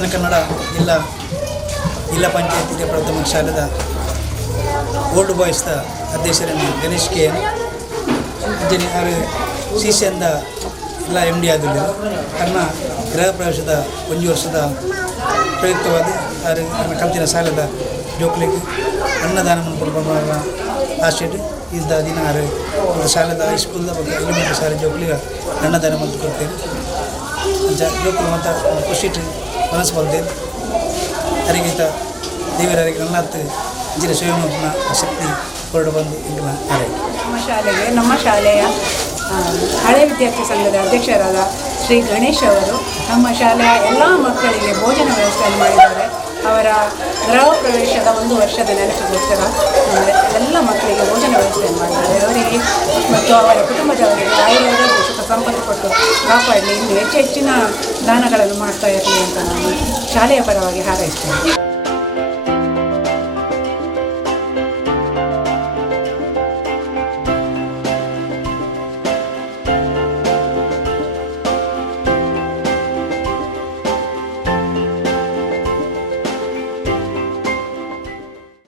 ದಕ್ಷಿಣ ಕನ್ನಡ ಜಿಲ್ಲಾ ಪಂಚಾಯತಿಗೆ ಪ್ರಥಮ ಶಾಲೆದ ಓಲ್ಡ್ ಬಾಯ್ಸ್ದ ಅಧ್ಯಕ್ಷರನ್ನು ಗಣೇಶ್ ಕೆ ಎನ್ ಅವರು ಸಿಸಿಯಿಂದ ಎಲ್ಲ MD ಆದಿಲ್ಲ ತನ್ನ ಗೃಹ ಪ್ರವೇಶದ 1 ವರ್ಷದ ಪ್ರಯುಕ್ತವಾದ ಅವರು ಕಲ್ತಿನ ಶಾಲೆದ ಜೋಕ್ಲಿಗೆ ಅನ್ನದಾನವನ್ನು ಕೊಡುವ ಆಶೆಡ್ ಇದ್ದ ದಿನ ಅವರು ಶಾಲೆದ ಹೈಸ್ಕೂಲ್ದ ಬಗ್ಗೆ ಎಲಿಮೆಂಟರಿ ಶಾಲೆ ಜೋಕ್ಲಿಗೆ ಅನ್ನದಾನ ಬಂದು ಕೊಡ್ತೇವೆ ಜೋಕ್ಲು ಅಂತ ಖುಷಿ ಮನಸ್ಸು ಬರ್ತೇವೆ ಅರಿಗಿತ ದೇವರಿಗೆ ನನ್ನತ್ತು ಇಂಚಿನ ಸ್ವಯಂನ ಶಕ್ತಿ ಹೊರಡು ಬಂದು ಇಂದಿನ ಆರೈಕೆ. ನಮ್ಮ ಶಾಲೆಯ ಹಳೆ ವಿದ್ಯಾರ್ಥಿ ಸಂಘದ ಅಧ್ಯಕ್ಷರಾದ ಶ್ರೀ ಗಣೇಶ್ ಅವರು ನಮ್ಮ ಶಾಲೆಯ ಎಲ್ಲ ಮಕ್ಕಳಿಗೆ ಭೋಜನ ವ್ಯವಸ್ಥೆಯನ್ನು ಮಾಡಿದ್ದಾರೆ. ಅವರ ಗೃಹ ಪ್ರವೇಶದ 1 ವರ್ಷದ ನೆನಪಿಗೋಸ್ಕರ ಎಲ್ಲ ಮಕ್ಕಳಿಗೆ ಭೋಜನ ವ್ಯವಸ್ಥೆಯನ್ನು ಮಾಡಿದ್ದಾರೆ. ಅವರಿಗೆ ಮತ್ತು ಅವರ ಕುಟುಂಬದವರಿಗೆ ಆಯುರ್ವೇದ ಸುಖ ಸಂಪತ್ತು ಕೊಟ್ಟು ಕಾಪಾಡಲಿ, ಇನ್ನು ಹೆಚ್ಚಿನ ದಾನಗಳನ್ನು ಮಾಡ್ತಾ ಇರಲಿ ಅಂತ ನಾನು ಶಾಲೆಯ ಪರವಾಗಿ ಹಾರೈಸ್ತೇನೆ.